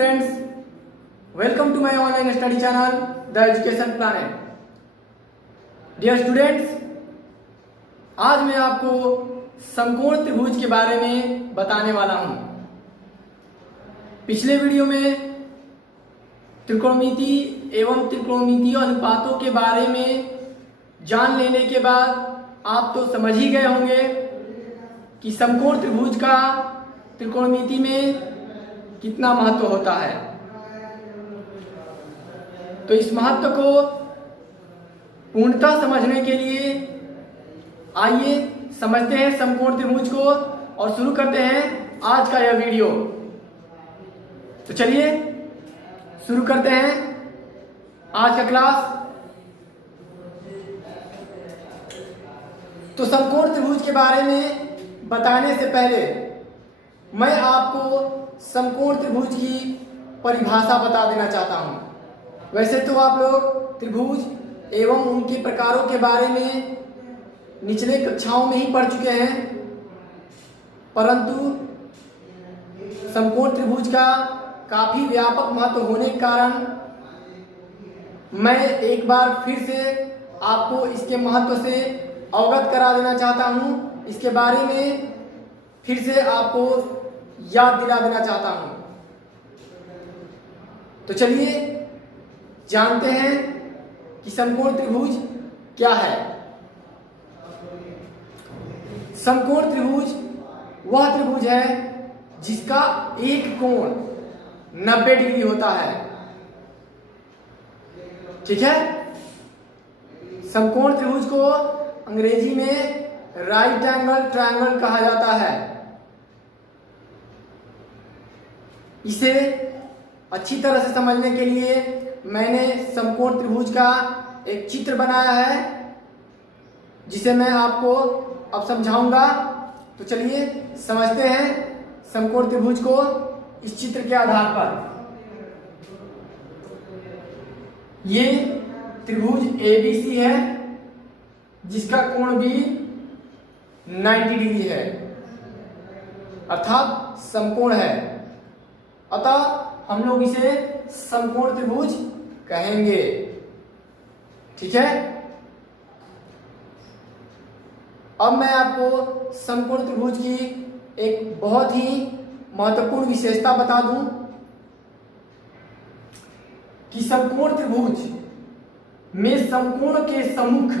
students, welcome to my online study channel, The Education Planet. Dear students, आज मैं आपको समकोण त्रिभुज के बारे में बताने वाला हूं। पिछले वीडियो में त्रिकोणमिति एवं त्रिकोणमितीय अनुपातों के बारे में जान लेने के बाद आप तो समझ ही गए होंगे कि समकोण त्रिभुज का त्रिकोणमिति में कितना महत्व होता है। तो इस महत्व को पूर्णतः समझने के लिए आइए समझते हैं समकोण त्रिभुज को और शुरू करते हैं आज का यह वीडियो। तो चलिए शुरू करते हैं आज का क्लास। तो समकोण त्रिभुज के बारे में बताने से पहले मैं आपको समकोण त्रिभुज की परिभाषा बता देना चाहता हूं। वैसे तो आप लोग त्रिभुज एवं उनके प्रकारों के बारे में निचले कक्षाओं में ही पढ़ चुके हैं, परंतु समकोण त्रिभुज का काफी व्यापक महत्व होने के कारण मैं एक बार फिर से आपको इसके महत्व से अवगत करा देना चाहता हूं। इसके बारे में फिर से आपको याद दिला देना चाहता हूं। तो चलिए जानते हैं कि समकोण त्रिभुज क्या है। समकोण त्रिभुज वह त्रिभुज है जिसका एक कोण 90 डिग्री होता है। ठीक है, समकोण त्रिभुज को अंग्रेजी में राइट एंगल ट्रायंगल कहा जाता है। इसे अच्छी तरह से समझने के लिए मैंने समकोण त्रिभुज का एक चित्र बनाया है जिसे मैं आपको अब समझाऊंगा। तो चलिए समझते हैं समकोण त्रिभुज को इस चित्र के आधार पर। ये त्रिभुज ABC है जिसका कोण भी 90 डिग्री है, अर्थात समकोण है। अतः हम लोग इसे समकोण त्रिभुज कहेंगे। ठीक है, अब मैं आपको समकोण त्रिभुज की एक बहुत ही महत्वपूर्ण विशेषता बता दूं कि समकोण त्रिभुज में समकोण के सम्मुख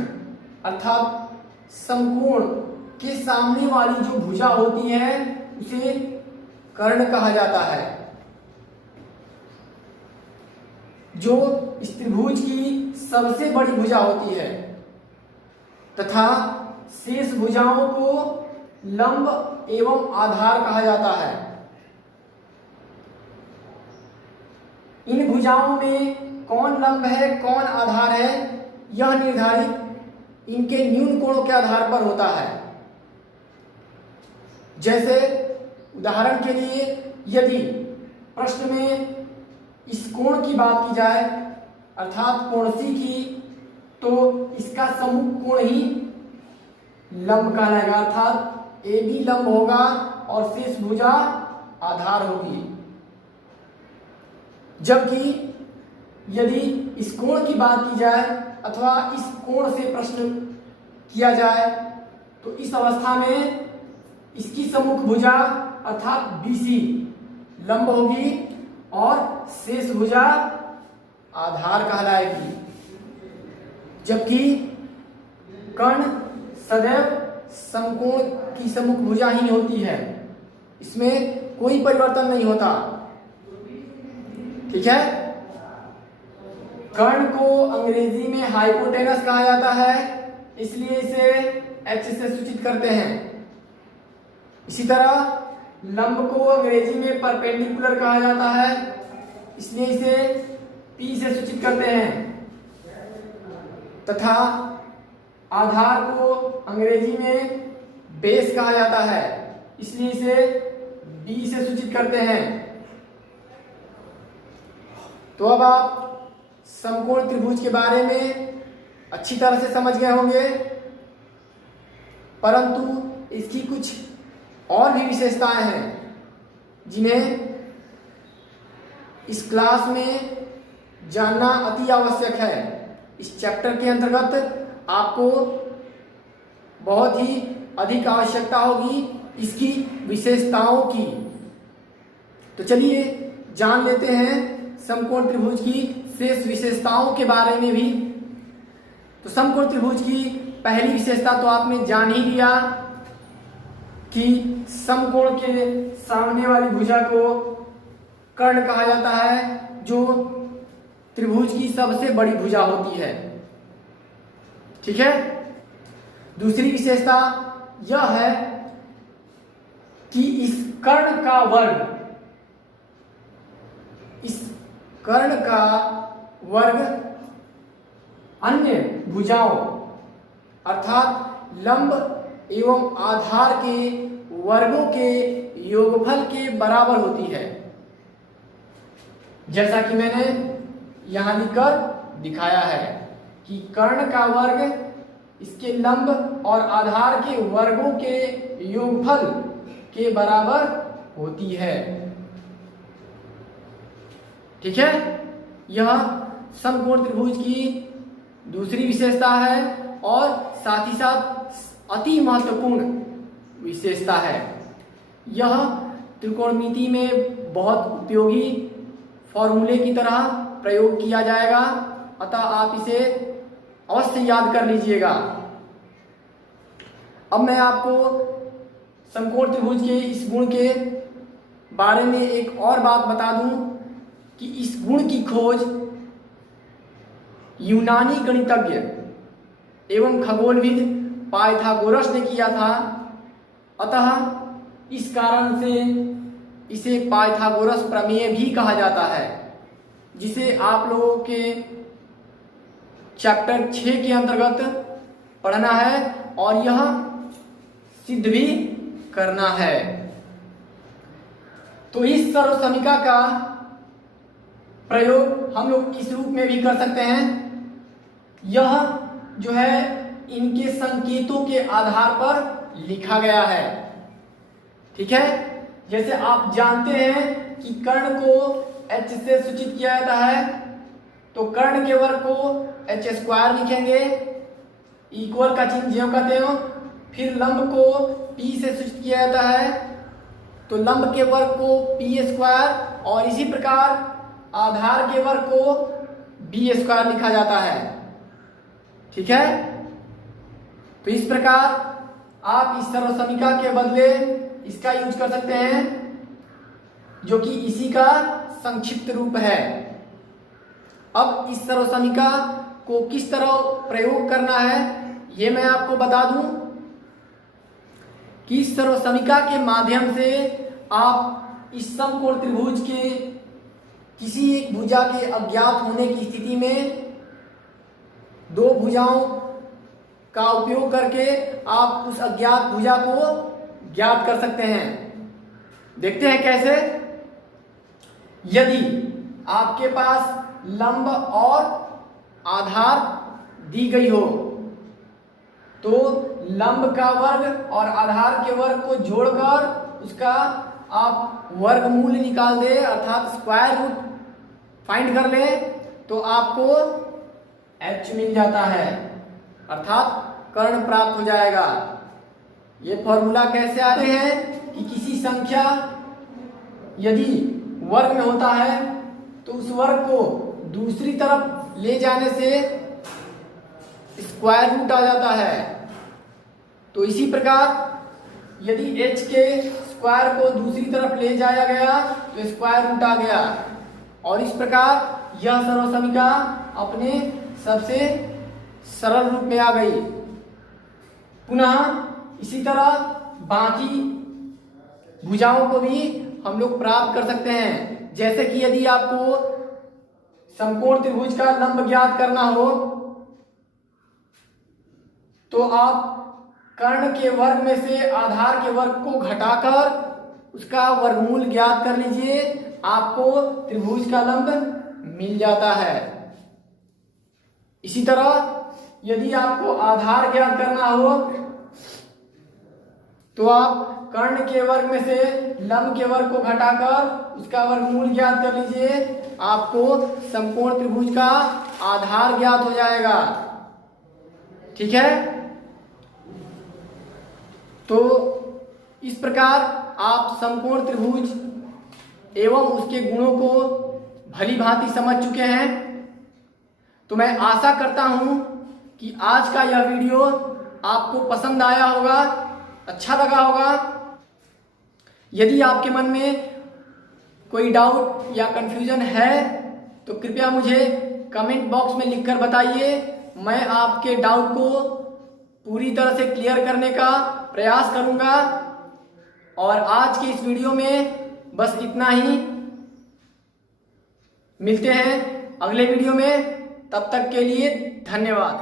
अर्थात समकोण के सामने वाली जो भुजा होती है उसे कर्ण कहा जाता है। जो इस त्रिभुज की सबसे बड़ी भुजा होती है तथा शेष भुजाओं को लंब एवं आधार कहा जाता है। इन भुजाओं में कौन लंब है कौन आधार है यह निर्धारित इनके न्यून कोणों के आधार पर होता है। जैसे उदाहरण के लिए यदि प्रश्न में इस कोण की बात की जाए अर्थात कोण C की, तो इसका सम्मुख कोण ही लंब कहलाएगा, अर्थात AB लंब होगा और शेष भुजा आधार होगी। जबकि यदि इस कोण की बात की जाए अथवा इस कोण से प्रश्न किया जाए तो इस अवस्था में इसकी सम्मुख भुजा अर्थात BC लंब होगी और शेष भुजा आधार कहलाएगी। जबकि कर्ण सदैव समकोण की सम्मुख भुजा ही होती है, इसमें कोई परिवर्तन नहीं होता। ठीक है, कर्ण को अंग्रेजी में हाइपोटेनस कहा जाता है, इसलिए इसे H से सूचित करते हैं। इसी तरह लंब को अंग्रेजी में परपेंडिकुलर कहा जाता है, इसलिए इसे P से सूचित करते हैं। तथा आधार को अंग्रेजी में बेस कहा जाता है, इसलिए इसे B से सूचित करते हैं। तो अब आप समकोण त्रिभुज के बारे में अच्छी तरह से समझ गए होंगे, परंतु इसकी कुछ और भी विशेषताएं हैं जिन्हें इस क्लास में जानना अति आवश्यक है। इस चैप्टर के अंतर्गत आपको बहुत ही अधिक आवश्यकता होगी इसकी विशेषताओं की। तो चलिए जान लेते हैं समकोण त्रिभुज की शेष विशेषताओं के बारे में भी। तो समकोण त्रिभुज की पहली विशेषता तो आपने जान ही लिया कि समकोण के सामने वाली भुजा को कर्ण कहा जाता है, जो त्रिभुज की सबसे बड़ी भुजा होती है। ठीक है। दूसरी विशेषता यह है कि इस कर्ण का वर्ग अन्य भुजाओं अर्थात लंब एवं आधार के वर्गों के योगफल के बराबर होती है, जैसा कि मैंने यहां लिखकर दिखाया है कि कर्ण का वर्ग इसके लंब और आधार के वर्गों के योगफल के बराबर होती है। ठीक है। यह समकोण त्रिभुज की दूसरी विशेषता है और साथ ही साथ अति महत्वपूर्ण विशेषता है। यह त्रिकोणमिति में बहुत उपयोगी फॉर्मूले की तरह प्रयोग किया जाएगा, अतः आप इसे अवश्य याद कर लीजिएगा। अब मैं आपको समकोण त्रिभुज के इस गुण के बारे में एक और बात बता दूं कि इस गुण की खोज यूनानी गणितज्ञ एवं खगोलविद पाइथागोरस ने किया था, अतः इस कारण से इसे पाइथागोरस प्रमेय भी कहा जाता है, जिसे आप लोगों के चैप्टर 6 के अंतर्गत पढ़ना है और यह सिद्ध भी करना है। तो इस सर्वसमीका का प्रयोग हम लोग इस रूप में भी कर सकते हैं। यह जो है इनके संकेतों के आधार पर लिखा गया है। ठीक है। जैसे आप जानते हैं कि कर्ण को h से सूचित किया जाता है, तो कर्ण के वर्ग को h² लिखेंगे, इक्वल का चिन्ह ज्यों का त्यों। फिर लंब को p से सूचित किया जाता है, तो लंब के वर्ग को p², और इसी प्रकार आधार के वर्ग को b² लिखा जाता है। ठीक है। तो इस प्रकार आप इस सर्वसमीका के बदले इसका यूज कर सकते हैं, जो कि इसी का संक्षिप्त रूप है। अब इस सर्वसमीका को किस तरह प्रयोग करना है ये मैं आपको बता दूं कि इस सर्वसमीका के माध्यम से आप इस समकोण त्रिभुज के किसी एक भुजा के अज्ञात होने की स्थिति में दो भुजाओं का उपयोग करके आप उस अज्ञात भुजा को ज्ञात कर सकते हैं। देखते हैं कैसे। यदि आपके पास लंब और आधार दी गई हो, तो लंब का वर्ग और आधार के वर्ग को जोड़कर उसका आप वर्गमूल निकाल दे, अर्थात स्क्वायर रूट फाइंड कर ले, तो आपको h मिल जाता है, अर्थात कर्ण प्राप्त हो जाएगा। ये फॉर्मूला कैसे आते हैं कि किसी संख्या यदि वर्ग में होता है तो उस वर्ग को दूसरी तरफ ले जाने से स्क्वायर रूट आ जाता है। तो इसी प्रकार यदि h के स्क्वायर को दूसरी तरफ ले जाया गया तो स्क्वायर रूट आ गया, और इस प्रकार यह सर्वसमीका अपने सबसे सरल रूप में आ गई। पुनः इसी तरह बाकी भुजाओं को भी हम लोग प्राप्त कर सकते हैं। जैसे कि यदि आपको समकोण त्रिभुज का लंब ज्ञात करना हो, तो आप कर्ण के वर्ग में से आधार के वर्ग को घटाकर उसका वर्गमूल ज्ञात कर लीजिए, आपको त्रिभुज का लंब मिल जाता है। इसी तरह यदि आपको आधार ज्ञात करना हो, तो आप कर्ण के वर्ग में से लंब के वर्ग को घटाकर उसका वर्गमूल ज्ञात कर लीजिए, आपको समकोण त्रिभुज का आधार ज्ञात हो जाएगा। ठीक है, तो इस प्रकार आप समकोण त्रिभुज एवं उसके गुणों को भली भांति समझ चुके हैं। तो मैं आशा करता हूं कि आज का यह वीडियो आपको पसंद आया होगा, अच्छा लगा होगा। यदि आपके मन में कोई डाउट या कंफ्यूजन है तो कृपया मुझे कमेंट बॉक्स में लिखकर बताइए। मैं आपके डाउट को पूरी तरह से क्लियर करने का प्रयास करूंगा। और आज के इस वीडियो में बस इतना ही। मिलते हैं अगले वीडियो में, तब तक के लिए धन्यवाद।